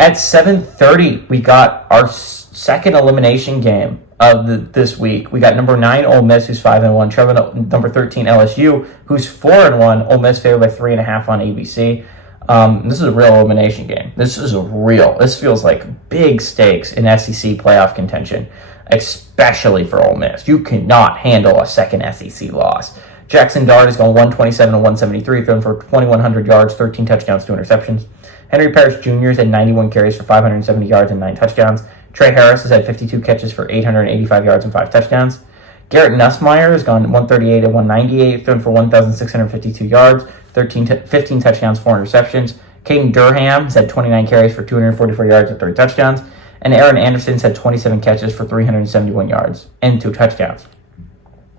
At 7:30, we got our second elimination game of this week. We got number 9 Ole Miss, who's 5-1. Traveling number 13 LSU, who's 4-1. Ole Miss favored by 3.5 on ABC. This is a real elimination game. This feels like big stakes in SEC playoff contention, especially for Ole Miss. You cannot handle a second SEC loss. Jackson Dart has gone 127 to 173, thrown for 2,100 yards, 13 touchdowns, 2 interceptions. Henry Parrish Jr. has had 91 carries for 570 yards and 9 touchdowns. Trey Harris has had 52 catches for 885 yards and 5 touchdowns. Garrett Nussmeier has gone 138 to 198, thrown for 1,652 yards, 15 touchdowns, 4 interceptions. Caden Durham has had 29 carries for 244 yards and 3 touchdowns. And Aaron Anderson's had 27 catches for 371 yards and 2 touchdowns.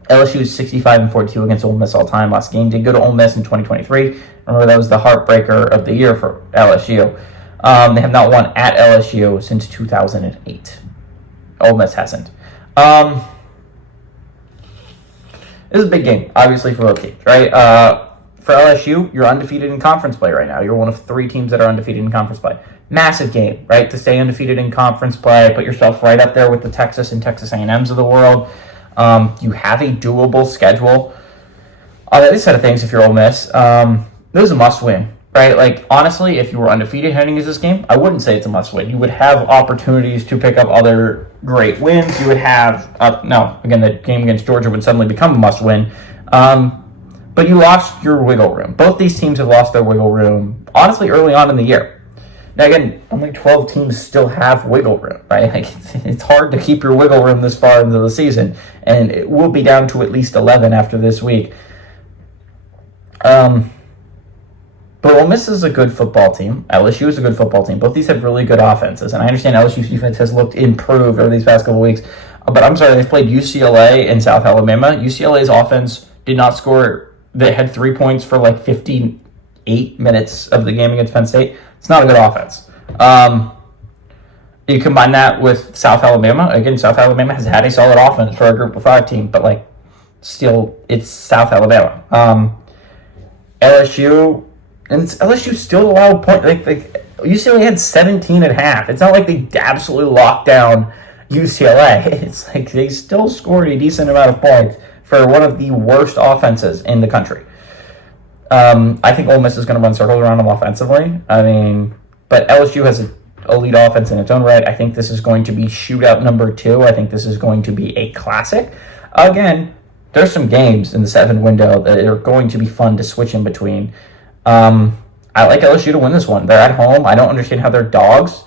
LSU is 65-42 against Ole Miss all time. Last game did go to Ole Miss in 2023. Remember, that was the heartbreaker of the year for LSU. They have not won at LSU since 2008. Ole Miss hasn't. This is a big game, obviously, for both teams, right? For LSU, you're undefeated in conference play right now. You're one of 3 teams that are undefeated in conference play. Massive game, right? To stay undefeated in conference play, put yourself right up there with the Texas and Texas A&Ms of the world. You have a doable schedule. On the other side of things, if you're Ole Miss, this is a must-win, right? Like, honestly, if you were undefeated heading into this game, I wouldn't say it's a must-win. You would have opportunities to pick up other great wins. You would have, the game against Georgia would suddenly become a must-win. But you lost your wiggle room. Both these teams have lost their wiggle room, honestly, early on in the year. Now, again, only 12 teams still have wiggle room, right? Like, it's hard to keep your wiggle room this far into the season, and it will be down to at least 11 after this week. But Ole Miss is a good football team. LSU is a good football team. Both these have really good offenses, and I understand LSU's defense has looked improved over these past couple weeks. But I'm sorry, they've played UCLA and South Alabama. UCLA's offense did not score. They had 3 points for like 58 minutes of the game against Penn State. It's not a good offense. You combine that with South Alabama. Again, South Alabama has had a solid offense for a Group of 5 team, but like, still, it's South Alabama. LSU still allowed points. Like UCLA had 17 at half. It's not like they absolutely locked down UCLA. It's like they still scored a decent amount of points for one of the worst offenses in the country. I think Ole Miss is going to run circles around them offensively. But LSU has an elite offense in its own right. I think this is going to be shootout number 2. I think this is going to be a classic. Again, there's some games in the 7 window that are going to be fun to switch in between. I like LSU to win this one. They're at home. I don't understand how they're dogs.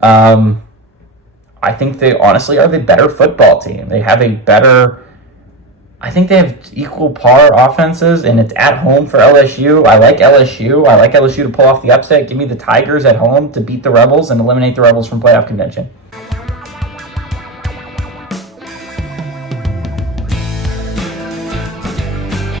I think they honestly are the better football team. I think they have equal par offenses, and it's at home for LSU. I like LSU. I like LSU to pull off the upset. Give me the Tigers at home to beat the Rebels and eliminate the Rebels from playoff contention.